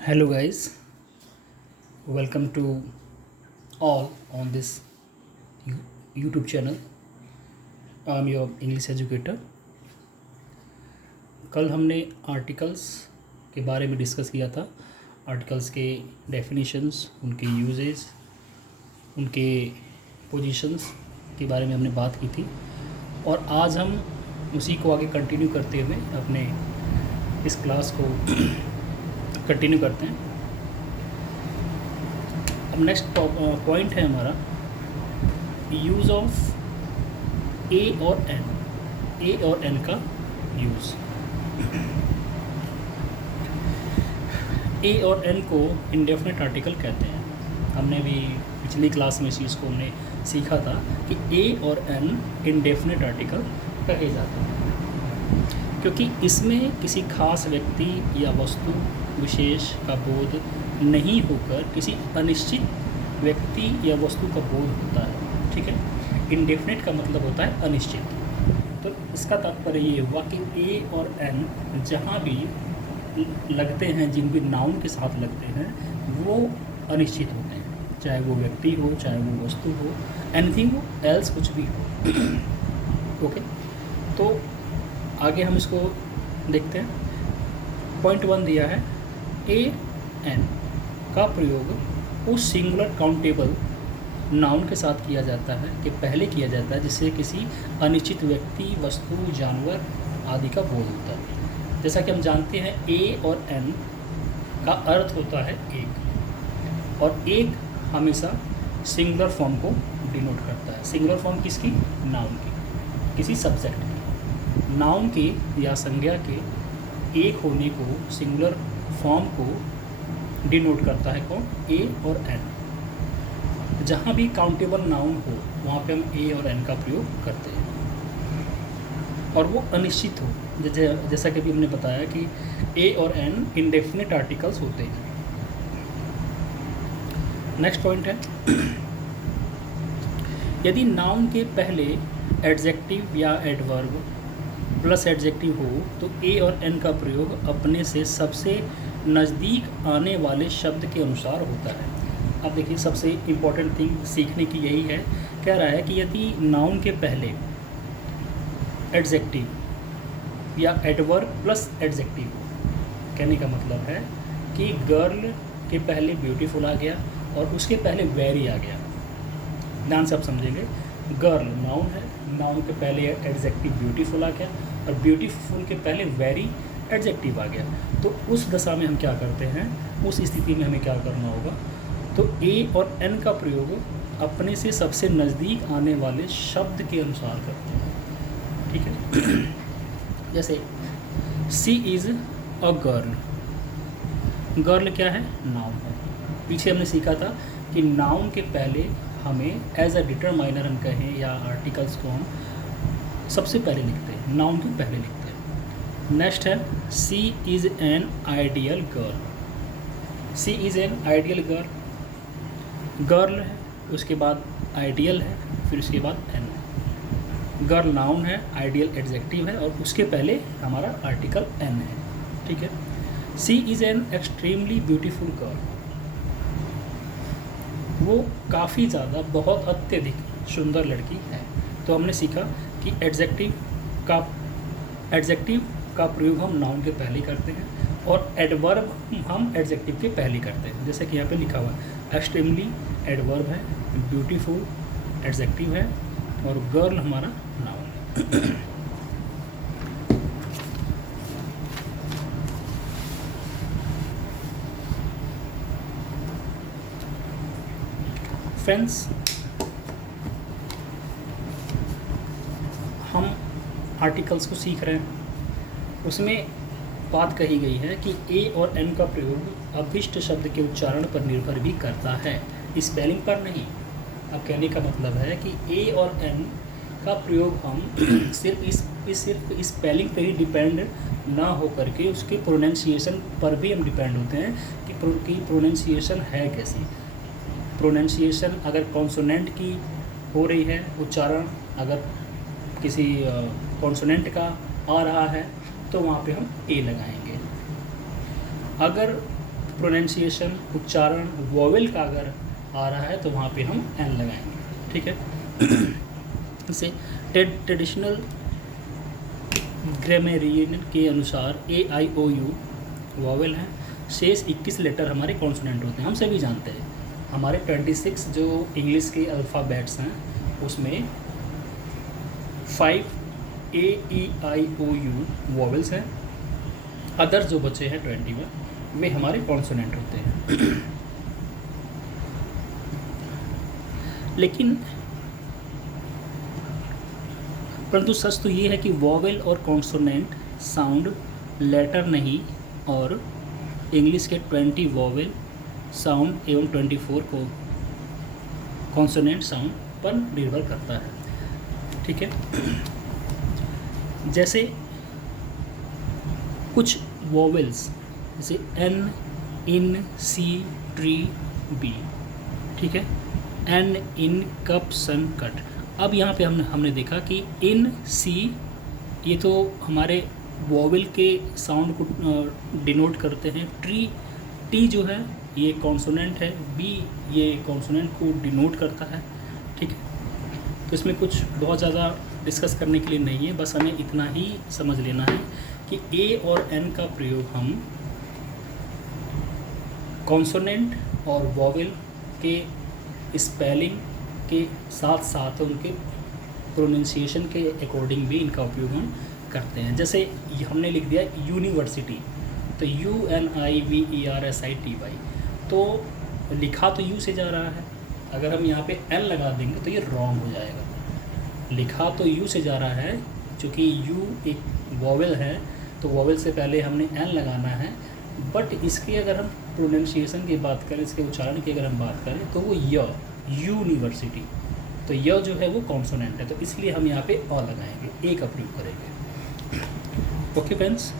Hello, guys. Welcome to all on this YouTube channel. I'm your English educator. कल हमने articles के बारे में डिस्कस किया था। आर्टिकल्स के डेफिनेशंस, उनके यूजेस, उनके पोजीशंस के बारे में हमने बात की थी और आज हम उसी को आगे कंटिन्यू करते हुए अपने इस क्लास को कंटिन्यू करते हैं। अब नेक्स्ट पॉइंट है हमारा यूज़ ऑफ ए और एन का यूज़। ए और एन को इंडेफिनिट आर्टिकल कहते हैं। हमने भी पिछली क्लास में इस चीज़ को हमने सीखा था कि ए और एन इंडेफिनिट आर्टिकल कहे जाते हैं क्योंकि इसमें किसी खास व्यक्ति या वस्तु विशेष का बोध नहीं होकर किसी अनिश्चित व्यक्ति या वस्तु का बोध होता है। ठीक है, इंडेफिनिट का मतलब होता है अनिश्चित। तो इसका तात्पर्य ये हुआ कि ए और एन जहाँ भी लगते हैं, जिन भी नाउन के साथ लगते हैं, वो अनिश्चित होते हैं, चाहे वो व्यक्ति हो, चाहे वो वस्तु हो, एनीथिंग हो, एल्स कुछ भी हो। ओके, तो आगे हम इसको देखते हैं। पॉइंट 1 दिया है ए एन का प्रयोग उस सिंगुलर काउंटेबल नाउन के साथ किया जाता है कि पहले किया जाता है जिससे किसी अनिश्चित व्यक्ति, वस्तु, जानवर आदि का बोध होता है। जैसा कि हम जानते हैं ए और एन का अर्थ होता है एक, और एक हमेशा सिंगुलर फॉर्म को डिनोट करता है। सिंगुलर फॉर्म किसकी? नाउन की, किसी सब्जेक्ट की। नाउन के या संज्ञा के एक होने को, सिंगुलर फॉर्म को डिनोट करता है कौन? ए और एन। जहाँ भी काउंटेबल नाउन हो वहाँ पे हम ए और एन का प्रयोग करते हैं और वो अनिश्चित हो। जैसा कि अभी हमने बताया कि ए और एन इंडेफिनिट आर्टिकल्स होते हैं। नेक्स्ट पॉइंट है यदि नाउन के पहले एडजेक्टिव या एडवर्ब प्लस एडजेक्टिव हो तो ए और एन का प्रयोग अपने से सबसे नज़दीक आने वाले शब्द के अनुसार होता है। अब देखिए, सबसे इम्पॉर्टेंट थिंग सीखने की यही है। कह रहा है कि यदि नाउन के पहले एडजेक्टिव या एडवर्ब प्लस एडजेक्टिव हो, कहने का मतलब है कि गर्ल के पहले ब्यूटीफुल आ गया और उसके पहले वेरी आ गया। ध्यान से आप समझेंगे, गर्ल नाउन है, नाउन के पहले एडजेक्टिव ब्यूटीफुल आ गया और ब्यूटीफुल के पहले वेरी एडजेक्टिव आ गया। तो उस दशा में हम क्या करते हैं, उस स्थिति में हमें क्या करना होगा? तो ए और एन का प्रयोग अपने से सबसे नज़दीक आने वाले शब्द के अनुसार करते हैं। ठीक है, जैसे सी इज़ अ गर्ल। गर्ल क्या है? नाउन है। पीछे हमने सीखा था कि नाउन के पहले हमें एज अ डिटरमाइनर हम कहें या आर्टिकल्स को हम सबसे पहले लिखते हैं, नाउन के पहले लिखते हैं। नेक्स्ट है she is an ideal girl. She is an ideal girl. Girl है, उसके बाद आइडियल है, फिर उसके बाद एन है। गर्ल नाउन है, आइडियल एडजेक्टिव है और उसके पहले हमारा आर्टिकल एन है। ठीक है, she is an extremely beautiful girl. वो काफ़ी ज़्यादा, बहुत अत्यधिक सुंदर लड़की है। तो हमने सीखा कि एडजेक्टिव का प्रयोग हम नाउन के पहले करते हैं और एडवर्ब हम एडजेक्टिव के पहले करते हैं। जैसे कि यहाँ पे लिखा हुआ है एक्सट्रीमली एडवर्ब है, ब्यूटीफुल एडजेक्टिव है और गर्ल हमारा नाउन है। फ्रेंड्स, हम आर्टिकल्स को सीख रहे हैं, उसमें बात कही गई है कि ए और एन का प्रयोग अभिष्ट शब्द के उच्चारण पर निर्भर भी करता है, स्पेलिंग पर नहीं। अब कहने का मतलब है कि ए और एन का प्रयोग हम सिर्फ स्पेलिंग पर ही डिपेंड ना हो करके उसके प्रोनाउंसिएशन पर भी हम डिपेंड होते हैं कि प्रोनाउंसिएशन है कैसी। प्रोनाउंसिएशन अगर कॉन्सोनेंट की हो रही है, उच्चारण अगर किसी कॉन्सोनेंट का आ रहा है तो वहाँ पे हम ए लगाएंगे। अगर प्रोनाउंसिएशन उच्चारण वॉवेल का अगर आ रहा है तो वहाँ पे हम एन लगाएंगे, ठीक है। जैसे ट्रेडिशनल ग्रामेरियन के अनुसार ए आई ओ यू वॉवेल हैं, शेष 21 लेटर हमारे कॉन्सोनेंट होते हैं। हम सभी जानते हैं हमारे 26 जो इंग्लिश के अल्फ़ाबेट्स हैं उसमें 5 ए ई आई ओ यू वॉवेल्स हैं, अदर जो बचे हैं 21 वे हमारे कॉन्सोनेंट होते हैं। लेकिन परंतु सच तो ये है कि वॉवेल और कॉन्सोनेंट साउंड लेटर नहीं, और इंग्लिश के 20 वॉवेल साउंड एवं 24 को कॉन्सोनेंट साउंड पर निर्भर करता है, ठीक है। जैसे कुछ वॉवेल्स जैसे एन, इन, सी, ट्री, बी, ठीक है, एन, इन, कप, सन, कट। अब यहाँ पे हमने देखा कि इन, सी ये तो हमारे वॉवेल के साउंड को डिनोट करते हैं, टी जो है ये कॉन्सोनेंट है, बी ये कॉन्सोनेंट को डिनोट करता है, ठीक है। तो इसमें कुछ बहुत ज़्यादा डिस्कस करने के लिए नहीं है, बस हमें इतना ही समझ लेना है कि ए और एन का प्रयोग हम कॉन्सोनेंट और वॉवेल के स्पेलिंग के साथ साथ उनके प्रोनाउंसिएशन के अकॉर्डिंग भी इनका उपयोग हम करते हैं। जैसे हमने लिख दिया यूनिवर्सिटी, तो UNIVERSITY, तो लिखा तो यू से जा रहा है, अगर हम यहाँ पे एन लगा देंगे तो ये रॉन्ग हो जाएगा। लिखा तो यू से जा रहा है, चूँकि यू एक वॉवेल है तो वॉवेल से पहले हमने एन लगाना है, बट इसकी अगर हम प्रोनाउंसिएशन की बात करें, इसके उच्चारण की अगर हम बात करें तो वो यूनिवर्सिटी, तो य जो है वो कॉन्सोनेंट है, तो इसलिए हम यहाँ पे अ लगाएंगे, ए का प्रयोग करेंगे। ओके फ्रेंड्स,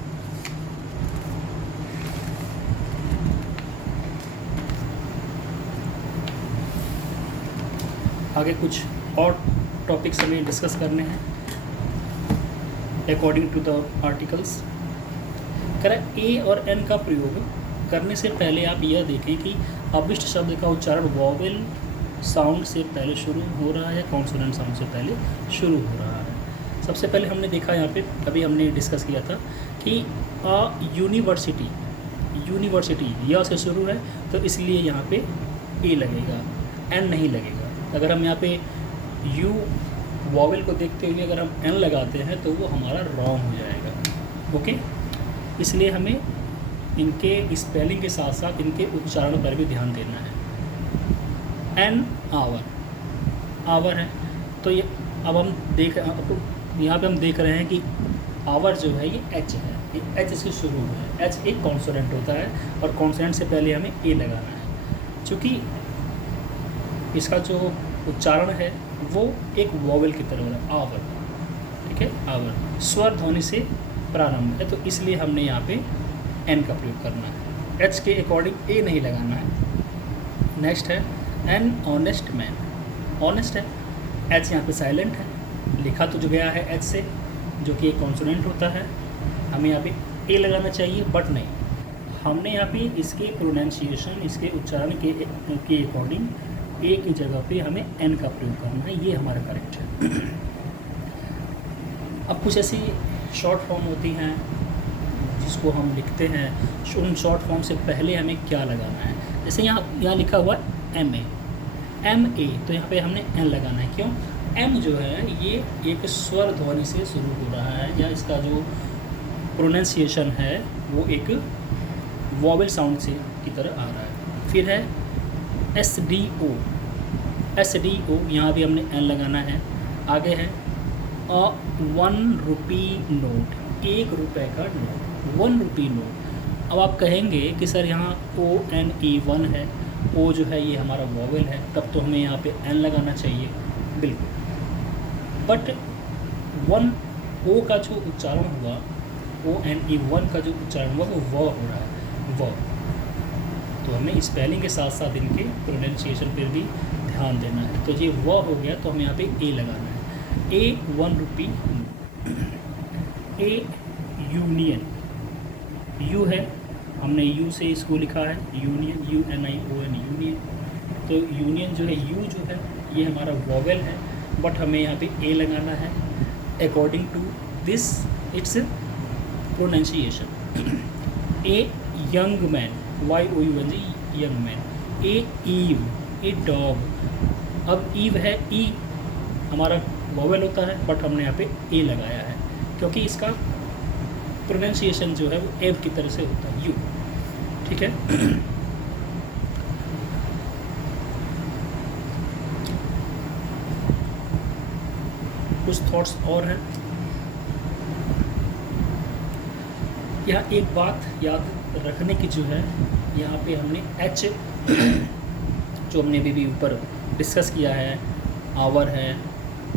आगे कुछ और टॉपिक्स हमें डिस्कस करने हैं अकॉर्डिंग टू द आर्टिकल्स। करें ए और एन का प्रयोग करने से पहले आप यह देखें कि अभिष्ट शब्द का उच्चारण वॉवेल साउंड से पहले शुरू हो रहा है, कॉन्सोनेंट साउंड से पहले शुरू हो रहा है। सबसे पहले हमने देखा यहाँ पे, अभी हमने डिस्कस किया था कि यूनिवर्सिटी यह से शुरू है, तो इसलिए यहाँ पे ए लगेगा, एन नहीं लगेगा। अगर हम यहाँ पे यू वॉवेल को देखते हुए अगर हम एन लगाते हैं तो वो हमारा रॉन्ग हो जाएगा। ओके, इसलिए हमें इनके स्पेलिंग के साथ साथ इनके उच्चारण पर भी ध्यान देना है। एन आवर है, तो ये अब हम यहाँ पे हम देख रहे हैं कि आवर जो है ये एच है, ये एच से शुरू हुआ है, एच एक कॉन्सोनेंट होता है और कॉन्सोनेंट से पहले हमें ए लगाना है। चूँकि इसका जो उच्चारण है वो एक वॉवेल की तरह है, आवर, ठीक है, आवर स्वर ध्वनि से प्रारंभ है, तो इसलिए हमने यहाँ पे एन का प्रयोग करना है, एच के अकॉर्डिंग ए नहीं लगाना है। नेक्स्ट है एन ऑनेस्ट मैन, ऑनेस्ट है, एच यहाँ पे साइलेंट है, लिखा तो जो गया है एच से, जो कि एक कॉन्सोनेंट होता है, हमें यहाँ पे ए लगाना चाहिए, बट नहीं, हमने यहाँ पे इसके प्रोनाउंसिएशन, इसके उच्चारण के अकॉर्डिंग ए की जगह पे हमें एन का प्रयोग करना है, ये हमारा करेक्ट है। अब कुछ ऐसी शॉर्ट फॉर्म होती हैं जिसको हम लिखते हैं, उन शॉर्ट फॉर्म से पहले हमें क्या लगाना है। जैसे यहाँ लिखा हुआ एम ए, तो यहाँ पे हमने एन लगाना है, क्यों? एम जो है ये एक स्वर ध्वनि से शुरू हो रहा है, या इसका जो प्रोनाउंसिएशन है वो एक वॉवेल साउंड से की तरह आ रहा है। फिर है एस डी ओ, यहाँ भी हमने एन लगाना है। आगे है ₹1 नोट, 1 रुपये का नोट, 1 रुपी नोट। अब आप कहेंगे कि सर यहाँ ONE है, ओ जो है ये हमारा वॉवेल है, तब तो हमें यहाँ पे एन लगाना चाहिए, बिल्कुल, बट 1 ओ का जो उच्चारण हुआ, ONE का जो उच्चारण हुआ वो व हो रहा है, व, तो हमें स्पेलिंग के साथ साथ इनके प्रोनाउंसिएशन पर भी ध्यान देना है। तो ये व हो गया, तो हमें यहाँ पे ए लगाना है, ए 1 रुपी, ए यूनियन, यू है हमने यू से इसको लिखा है यूनियन, UNION यूनियन। तो यूनियन जो है, यू जो है ये हमारा वॉवेल है, बट हमें यहाँ पे ए लगाना है according to this it's pronunciation. A young man, YOUNG young man. A eve, a dog. अब ईव है, ई हमारा वॉवेल होता है, बट हमने यहाँ पे ए लगाया है क्योंकि इसका प्रोनाउंसिएशन जो है वो एव की तरह से होता है, यू। ठीक है। कुछ थॉट्स और हैं। यहाँ एक बात याद रखने की जो है, यहाँ पे हमने एच जो हमने अभी भी ऊपर डिस्कस किया है, आवर है,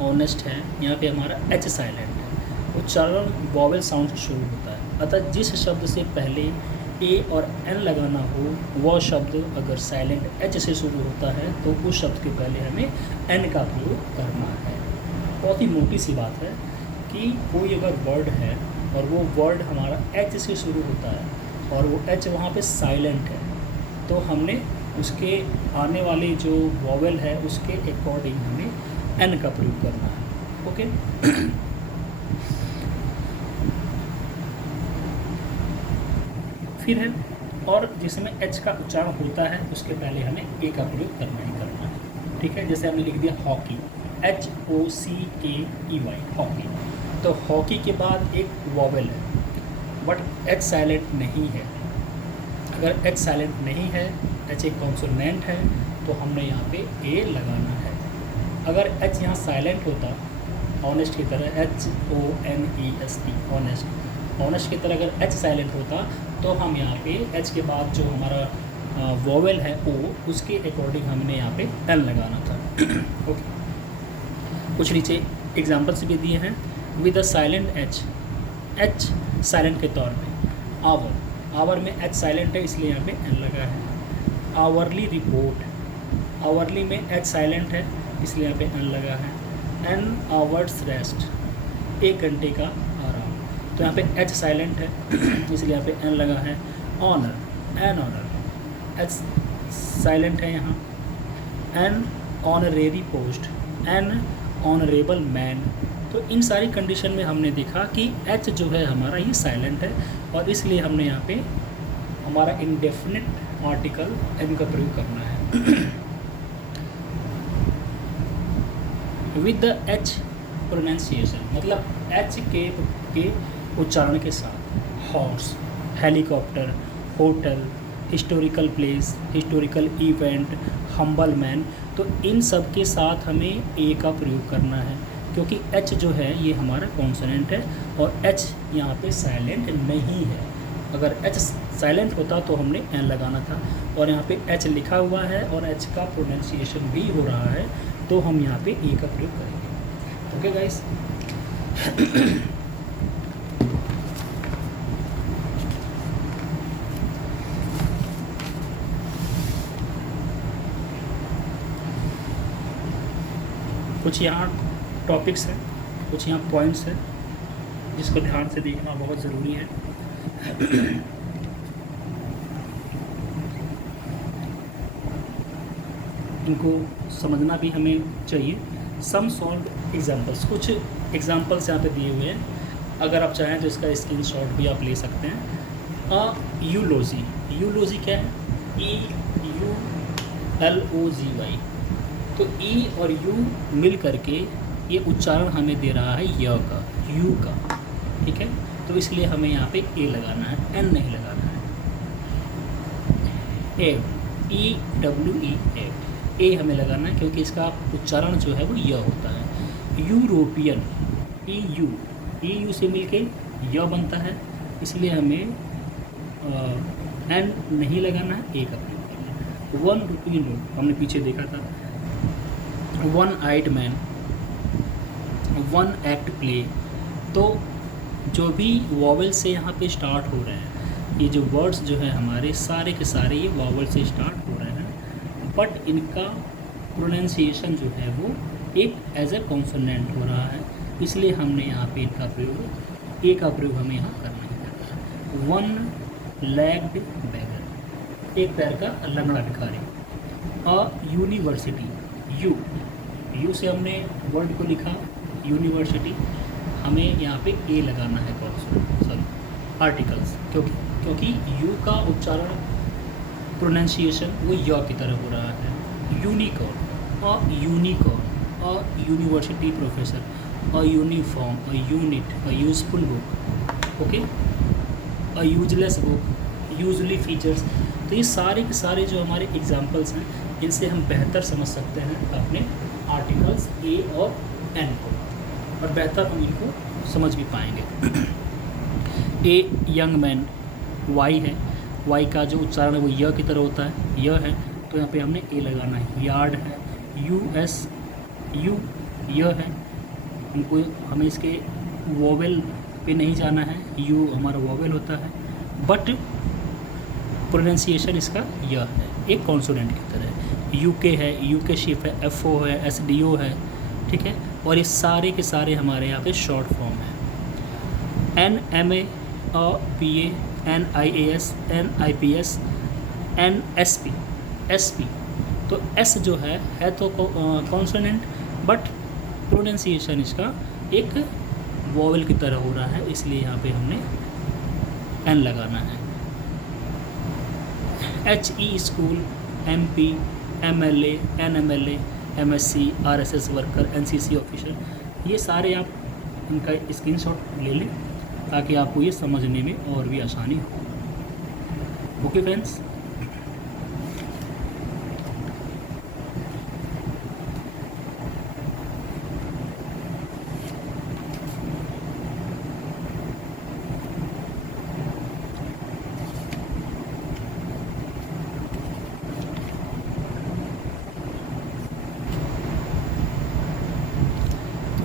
ऑनेस्ट है, यहाँ पे हमारा एच साइलेंट है। उच्चारण वॉवेल साउंड से शुरू होता है, अतः जिस शब्द से पहले ए और एन लगाना हो वह शब्द अगर साइलेंट एच से शुरू होता है तो उस शब्द के पहले हमें एन का प्रयोग करना है। बहुत ही मोटी सी बात है कि कोई अगर वर्ड है और वो वर्ड हमारा एच से शुरू होता है और वो एच वहाँ पे साइलेंट है, तो हमने उसके आने वाले जो वॉवेल है उसके अकॉर्डिंग हमें एन का प्रयोग करना है। ओके। फिर है, और जिसमें एच का उच्चारण होता है उसके पहले हमें ए का प्रयोग करना ही करना है। ठीक है, जैसे हमने लिख दिया हॉकी, HOCKEY, हॉकी। तो हॉकी के बाद एक वॉवेल है, बट एच साइलेंट नहीं है। अगर एच साइलेंट नहीं है, एच एक कॉन्सोनेंट है, तो हमने यहाँ पे ए लगाना है। अगर एच यहाँ साइलेंट होता, ऑनेस्ट की तरह, HONEST, ऑनेस्ट, ऑनेस्ट की तरह अगर एच साइलेंट होता तो हम यहाँ पे एच के बाद जो हमारा वॉवेल है ओ, उसके अकॉर्डिंग हमने यहाँ पे एन लगाना था। ओके। कुछ नीचे एग्जाम्पल्स भी दिए हैं। With a silent H, H silent के तौर पे। आवर, आवर में एच साइलेंट है इसलिए यहाँ पे एन लगा है। आवरली रिपोर्ट, आवरली में एच साइलेंट है इसलिए यहाँ पे एन लगा है। एन आवर्स रेस्ट, 1 घंटे का आराम, तो यहाँ पे एच साइलेंट है इसलिए यहाँ पे एन लगा है। Honour, an honour, H silent है यहाँ। An honorary post, an honourable man. तो इन सारी कंडीशन में हमने देखा कि एच जो है हमारा ये साइलेंट है और इसलिए हमने यहाँ पे हमारा इंडेफिनिट आर्टिकल एन का प्रयोग करना है। विद द एच प्रोनाउंसिएशन, मतलब एच के उच्चारण के साथ। Horse, helicopter, hotel, historical place, historical event, humble man. तो इन सब के साथ हमें ए का प्रयोग करना है क्योंकि एच जो है ये हमारा कॉन्सोनेंट है और एच यहाँ पे साइलेंट नहीं है। अगर एच साइलेंट होता तो हमने एन लगाना था और यहाँ पे एच लिखा हुआ है और एच का प्रोनाउंसिएशन भी हो रहा है, तो हम यहाँ पे ए का प्रयोग करेंगे। Okay guys. कुछ यहाँ टॉपिक्स हैं, कुछ यहाँ पॉइंट्स हैं जिसको ध्यान से देखना बहुत ज़रूरी है। इनको समझना भी हमें चाहिए। सम सॉल्व एग्जाम्पल्स, कुछ एग्जाम्पल्स यहाँ पे दिए हुए हैं, अगर आप चाहें तो इसका स्क्रीनशॉट भी आप ले सकते हैं। यूलोजी, यूलोजी क्या है? EULOGY। तो ई और यू मिल करके ये उच्चारण हमें दे रहा है य का, यू का। ठीक है, तो इसलिए हमें यहाँ पे ए लगाना है, एन नहीं लगाना है। एव, EWE, एव, ए हमें लगाना है क्योंकि इसका उच्चारण जो है वो य होता है। यूरोपियन, EU से मिलके य बनता है, इसलिए हमें एन नहीं लगाना है, ए का प्रयोग करना है। 1 रुपी नोट, हमने पीछे देखा था। 1 आइड मैन, 1 एक्ट प्ले। तो जो भी वॉवेल से यहाँ पे स्टार्ट हो रहे हैं, ये जो वर्ड्स जो है हमारे सारे के सारे ये वॉवेल से स्टार्ट हो रहे हैं, बट इनका प्रोनाउंसिएशन जो है वो एक एज ए कॉन्सोनेंट हो रहा है, इसलिए हमने यहाँ पे इनका प्रयोग, ए का प्रयोग हमें यहाँ करना है। 1 लेग्ड बैगर, एक पैर का लंगड़ा भिखारी। अ यूनिवर्सिटी, यू से हमने वर्ड को लिखा यूनिवर्सिटी, हमें यहाँ पे ए लगाना है सॉरी आर्टिकल्स, क्योंकि यू का उच्चारण प्रोनाउंसिएशन वो य की तरह हो रहा है। Unicorn, a university professor, a uniform, a unit, a useful book, okay, a useless book, usually features. तो ये सारे के सारे जो हमारे एग्जाम्पल्स हैं, इनसे हम बेहतर समझ सकते हैं अपने आर्टिकल्स ए और एन को, और बेहतर हम इनको समझ भी पाएंगे। ए यंग मैन, वाई है, वाई का जो उच्चारण है वो य की तरह होता है, य है, तो यहाँ पे हमने ए लगाना है। यार्ड है, यू य है, हमें इसके वोवेल पे नहीं जाना है, यू हमारा वोवेल होता है, बट प्रोनाउंसिएशन इसका य है, एक कॉन्सोनेंट की तरह। यूके है, यूके शिप है, एफओ है, एसडीओ है, ठीक है, और ये सारे के सारे हमारे यहाँ पे शॉर्ट फॉर्म है। An M A, P A, an I A S, an I P S, an S P, S P. तो एस जो है तो कॉन्सोनेंट, बट प्रोनाउंसिएशन इसका एक वोवेल की तरह हो रहा है, इसलिए यहाँ पे हमने एन लगाना है। H E school, M P, M L A, an M L A, M S C, R S S worker, N C C officer, ये सारे आप इनका स्क्रीनशॉट ले लें ताकि आपको ये समझने में और भी आसानी हो। ओके फ्रेंड्स,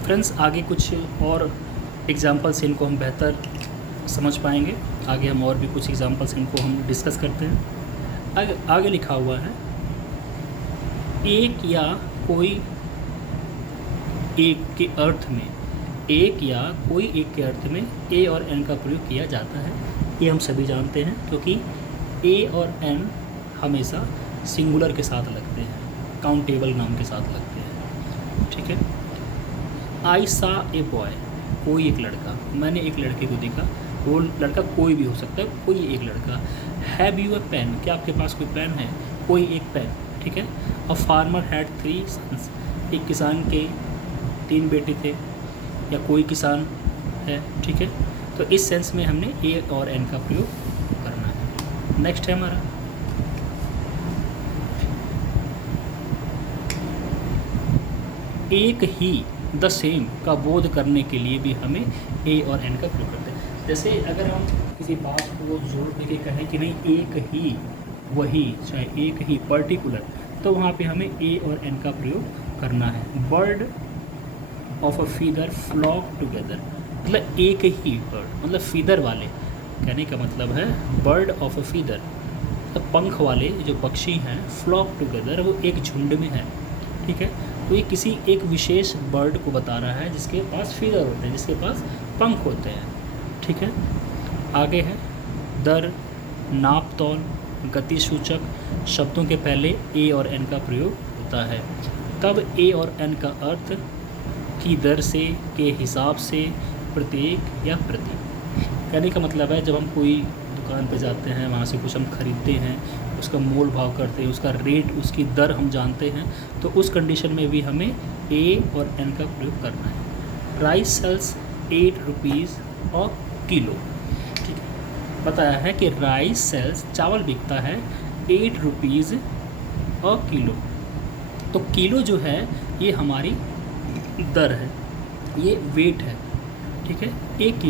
फ्रेंड्स आगे कुछ और एग्जाम्पल्स इनको हम बेहतर समझ पाएंगे। आगे हम और भी कुछ एग्जाम्पल्स इनको हम डिस्कस करते हैं। आगे लिखा हुआ है, एक या कोई एक के अर्थ में, एक या कोई एक के अर्थ में ए और एन का प्रयोग किया जाता है। ये हम सभी जानते हैं, क्योंकि ए और एन हमेशा सिंगुलर के साथ लगते हैं, काउंटेबल नाम के साथ लगते हैं, ठीक है। आई सा ए बॉय, कोई एक लड़का, मैंने एक लड़के को देखा, वो लड़का कोई भी हो सकता है, कोई एक लड़का। हैव यू ए पेन, क्या आपके पास कोई पेन है, कोई एक पेन, ठीक है। अ फार्मर हैड 3 सन्स, एक किसान के 3 बेटे थे, या कोई किसान है, ठीक है। तो इस सेंस में हमने ए और एन का प्रयोग करना है। नेक्स्ट है हमारा एक ही, द सेम का बोध करने के लिए भी हमें ए और एन का प्रयोग करते हैं। जैसे अगर हम किसी बात को जोड़ देके कहें कि नहीं एक ही, वही, चाहे एक ही, पर्टिकुलर, तो वहाँ पे हमें ए और एन का प्रयोग करना है। Bird of a feather flock together, मतलब एक ही बर्ड, मतलब फीदर वाले, कहने का मतलब है बर्ड ऑफ अ फीदर, तो पंख वाले जो पक्षी हैं, फ्लॉक टुगेदर, वो एक झुंड में है, ठीक है। तो ये किसी एक विशेष बर्ड को बता रहा है जिसके पास फीदर होते हैं, जिसके पास पंख होते हैं, ठीक है। आगे है दर, नाप तौल, गति सूचक शब्दों के पहले ए और एन का प्रयोग होता है। तब ए और एन का अर्थ की दर से, के हिसाब से, प्रत्येक या प्रति। कहने का मतलब है जब हम कोई दुकान पे जाते हैं, वहाँ से कुछ हम खरीदते हैं, उसका मोल भाव करते हैं, उसका रेट, उसकी दर हम जानते हैं, तो उस कंडीशन में भी हमें ए और एन का प्रयोग करना है। राइस सेल्स 8 रुपीज़ और किलो, ठीक है। बताया है कि राइस सेल्स, चावल बिकता है 8 रुपीज़ और किलो। तो किलो जो है ये हमारी दर है, ये वेट है, ठीक है। 1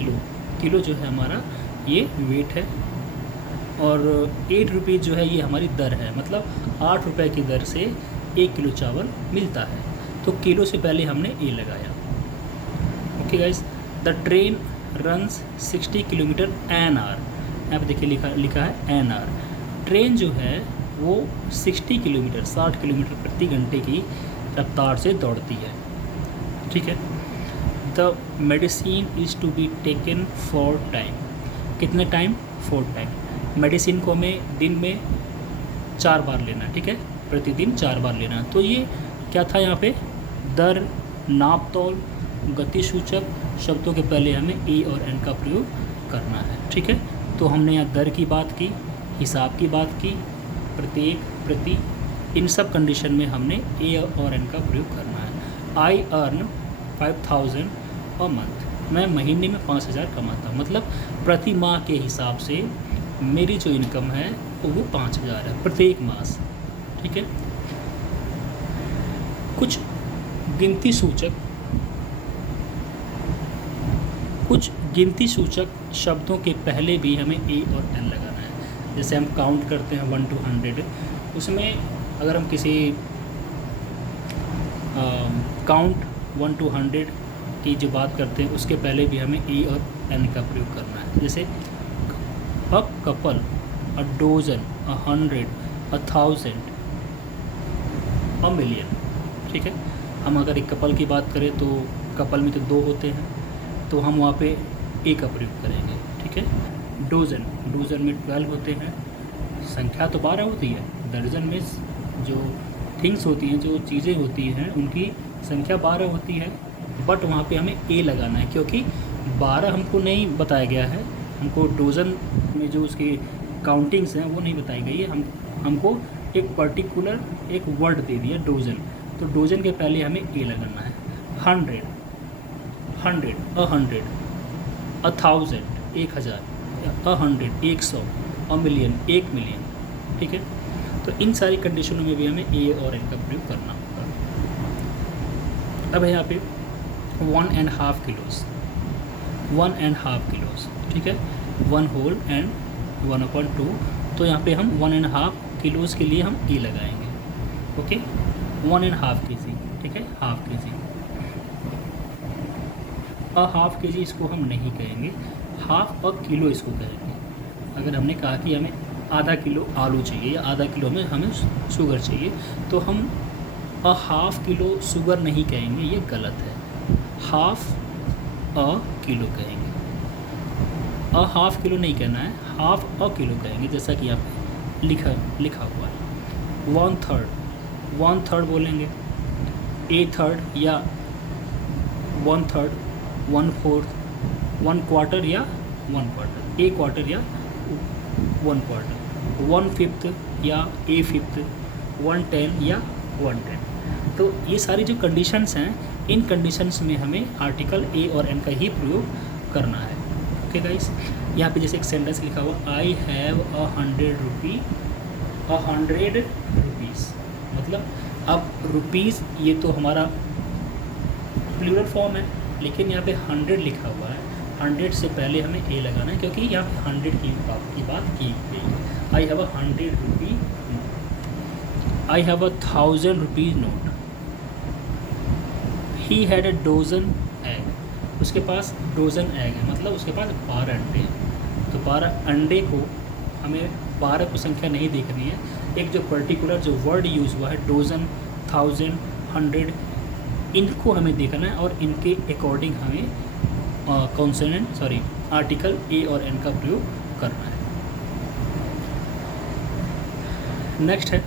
किलो जो है हमारा ये वेट है, और 8 रुपीज़ जो है ये हमारी दर है, मतलब 8 रुपये की दर से 1 किलो चावल मिलता है। तो किलो से पहले हमने ए लगाया। Okay guys, the train runs 60 kilometre an hour, यहाँ पे देखिए लिखा है एन आवर। ट्रेन जो है वो 60 किलोमीटर, 60 किलोमीटर प्रति घंटे की रफ्तार से दौड़ती है, ठीक है। The medicine is to be taken 4 time, कितने टाइम, 4 टाइम। मेडिसिन को हमें दिन में 4 बार लेना है, ठीक है, प्रतिदिन 4 बार लेना है। तो ये क्या था यहाँ पे, दर, नापतोल, गति सूचक शब्दों के पहले हमें ए और एन का प्रयोग करना है, ठीक है। तो हमने यहाँ दर की बात की, हिसाब की बात की, प्रत्येक, प्रति, इन सब कंडीशन में हमने ए और एन का प्रयोग करना है। आई अर्न 5000 अ मंथ, मैं महीने में 5000 कमाता हूँ, मतलब प्रति माह के हिसाब से मेरी जो इनकम है वो 5000 है प्रत्येक मास, ठीक है। कुछ गिनती सूचक शब्दों के पहले भी हमें ए और एन लगाना है। जैसे हम काउंट करते हैं 1 to 100, उसमें अगर हम किसी काउंट 1 to 100 की जो बात करते हैं उसके पहले भी हमें ए और एन का प्रयोग करना है। जैसे a couple, a dozen, 100, 1000, a million, ठीक है। हम अगर एक कपल की बात करें तो कपल में तो 2 होते हैं, तो हम वहाँ पे ए का प्रयोग करेंगे, ठीक है। डोजन में 12 होते हैं, संख्या तो 12 होती है। दर्जन में जो थिंग्स होती हैं, जो चीज़ें होती हैं, उनकी संख्या 12 होती है, बट वहाँ पे हमें ए लगाना है क्योंकि 12 हमको नहीं बताया गया है, हमको डोजन में जो उसकी काउंटिंग्स हैं वो नहीं बताई गई है। हमको एक पर्टिकुलर एक वर्ड दे दिया डोजन, तो डोजन के पहले हमें ए लगाना है। 100, 100, 1000, 1000, 100, 100, अ मिलियन, 1 मिलियन, ठीक है। तो इन सारी कंडीशनों में भी हमें ए और एन का प्रयोग करना होगा। अब यहाँ पे 1.5 किलोस, 1.5 किलोस, ठीक है, 1 होल एंड 1/2, तो यहाँ पे हम 1.5 किलोस के लिए हम ए लगाएंगे, ओके। 1.5 kg, ठीक है, हाफ के जी। हाफ के जी इसको हम नहीं कहेंगे, हाफ अ किलो इसको कहेंगे। अगर हमने कहा कि हमें आधा किलो आलू चाहिए या आधा किलो में हमें शुगर चाहिए, तो हम हाफ किलो शुगर नहीं कहेंगे, ये गलत है। हाफ अ किलो कहेंगे, हाफ किलो नहीं कहना है, हाफ अ किलो कहेंगे, जैसा कि यहाँ पे लिखा हुआ है। 1/3 बोलेंगे, ए थर्ड या 1/3, 1/4, 1/4 या 1/4, ए क्वार्टर या 1/4, 1/5 या ए फिफ्थ, 1/10 या 1/10। तो ये सारी जो कंडीशंस हैं, इन कंडीशंस में हमें आर्टिकल ए और एन का ही प्रयोग करना है, ओके गाइस। यहाँ पे जैसे एक सेंटेंस लिखा हुआ, आई हैव 100 रुपीज़, मतलब अब रुपीज़ ये तो हमारा प्लूरल फॉर्म है, लेकिन यहाँ पे 100 लिखा हुआ है, 100 से पहले हमें ए लगाना है क्योंकि यहाँ पे 100 की बात की गई है। I have 100 rupee note, I have 1000 rupees note. He had a dozen egg, उसके पास डोजन एग है, मतलब उसके पास 12 अंडे हैं। तो 12 अंडे को हमें 12 को संख्या नहीं देखनी है, एक जो पर्टिकुलर जो वर्ड यूज़ हुआ है डोजन, 1000, 100, इनको हमें देखना है और इनके अकॉर्डिंग हमें आर्टिकल ए और एन का प्रयोग करना है। नेक्स्ट है,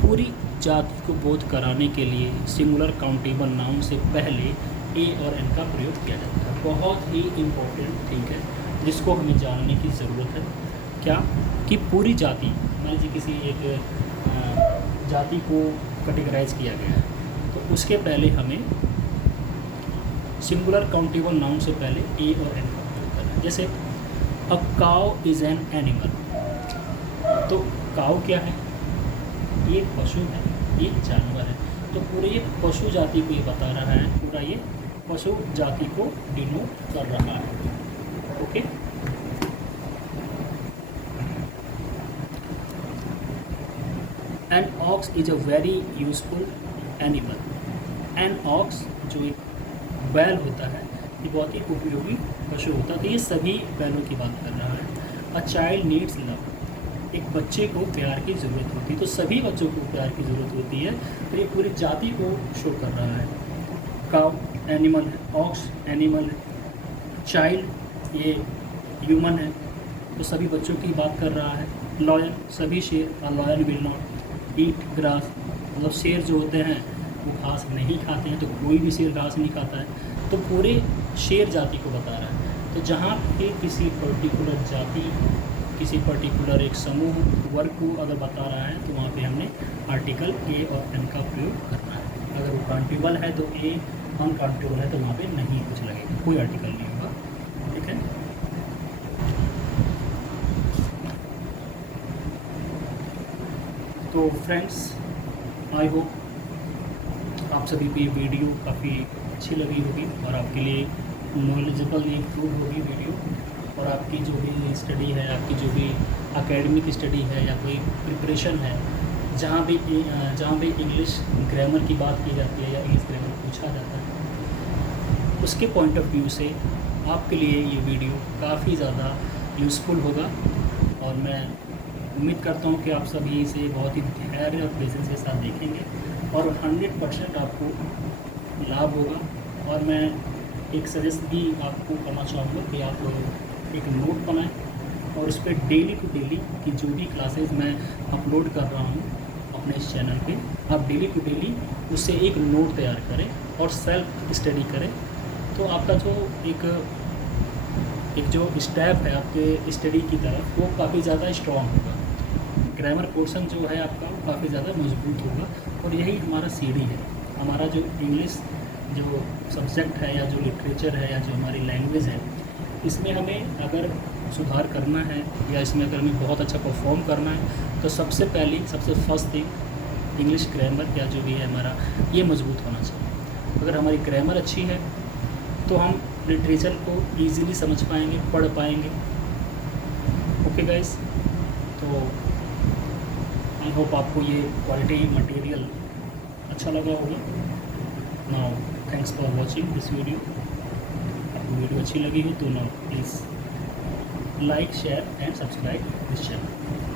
पूरी जाति को बोध कराने के लिए सिंगुलर काउंटेबल नाउन से पहले ए और एन का प्रयोग किया जाता है। बहुत ही इम्पोर्टेंट थिंग है जिसको हमें जानने की ज़रूरत है। क्या कि पूरी जाति, मान लीजिए किसी एक जाति को कैटेगराइज किया गया है, तो उसके पहले हमें सिंगुलर काउंटेबल नाउन से पहले ए और एन का प्रयोग करना है। जैसे a cow is an animal, तो काउ क्या है, ये पशु है, ये जानवर है। तो पूरे ये पशु जाति को ये बता रहा है, पूरा ये पशु जाति को डिनोट कर रहा है, okay. An ox is a very useful animal. An ox जो एक बैल होता है, ये बहुत ही उपयोगी पशु होता है। तो ये सभी बैलों की बात कर रहा है। अ चाइल्ड नीड्स लव, एक बच्चे को प्यार की ज़रूरत होती है, तो सभी बच्चों को प्यार की ज़रूरत होती है। तो ये पूरी जाति को शो कर रहा है। काउ एनिमल है, ऑक्स एनिमल है, चाइल्ड ये ह्यूमन है, तो सभी बच्चों की बात कर रहा है। लॉयन, सभी शेर, a lion will not eat grass, मतलब शेर जो होते हैं वो घास नहीं खाते हैं, तो कोई भी शेर घास नहीं खाता है। तो पूरे शेर जाति को बता रहा है। तो जहाँ पे किसी पर्टिकुलर जाति, किसी पर्टिकुलर एक समूह वर्ग को अगर बता रहा है तो वहाँ पे हमने आर्टिकल ए और एन का प्रयोग करना है। अगर वो काउंटेबल है तो ए, अनकाउंटेबल है तो वहाँ पे नहीं कुछ लगेगा, कोई आर्टिकल नहीं होगा। ठीक है। तो फ्रेंड्स, आई होप आप सभी को ये वीडियो काफ़ी अच्छी लगी होगी और आपके लिए नॉलेजेबल ये प्रूव होगी वीडियो। और आपकी जो भी स्टडी है, आपकी जो भी एकेडमिक स्टडी है या कोई प्रिपरेशन है, जहाँ भी इंग्लिश ग्रामर की बात की जाती है या इंग्लिश ग्रामर पूछा जाता है, उसके पॉइंट ऑफ व्यू से आपके लिए ये वीडियो काफ़ी ज़्यादा यूज़फुल होगा। और मैं उम्मीद करता हूँ कि आप सभी इसे बहुत ही धैर्य और पेशेंस के साथ देखेंगे और 100% आपको लाभ होगा। और मैं एक सजेस्ट भी आपको करना चाहूँगा कि आप एक नोट बनाएं और उस पर डेली टू डेली की जो भी क्लासेस मैं अपलोड कर रहा हूँ अपने इस चैनल पे, आप डेली टू डेली उससे एक नोट तैयार करें और सेल्फ स्टडी करें। तो आपका जो एक जो स्टेप है आपके स्टडी की तरफ, वो काफ़ी ज़्यादा स्ट्रॉन्ग होगा। ग्रामर पोर्शन जो है आपका काफ़ी ज़्यादा मजबूत होगा। और यही हमारा सीढ़ी है, हमारा जो इंग्लिश जो सब्जेक्ट है या जो लिटरेचर है या जो हमारी लैंग्वेज है, इसमें हमें अगर सुधार करना है या इसमें अगर हमें बहुत अच्छा परफॉर्म करना है तो सबसे फर्स्ट थिंग इंग्लिश ग्रामर या जो भी है हमारा, ये मजबूत होना चाहिए। अगर हमारी ग्रामर अच्छी है तो हम लिटरेचर को ईज़िली समझ पाएंगे, पढ़ पाएंगे। ओके गाइस, तो आई होप आपको ये क्वालिटी मटेरियल अच्छा लगा होगा। Now thanks for watching this video. आपको वीडियो अच्छी लगी हो तो now please like, share and subscribe this channel.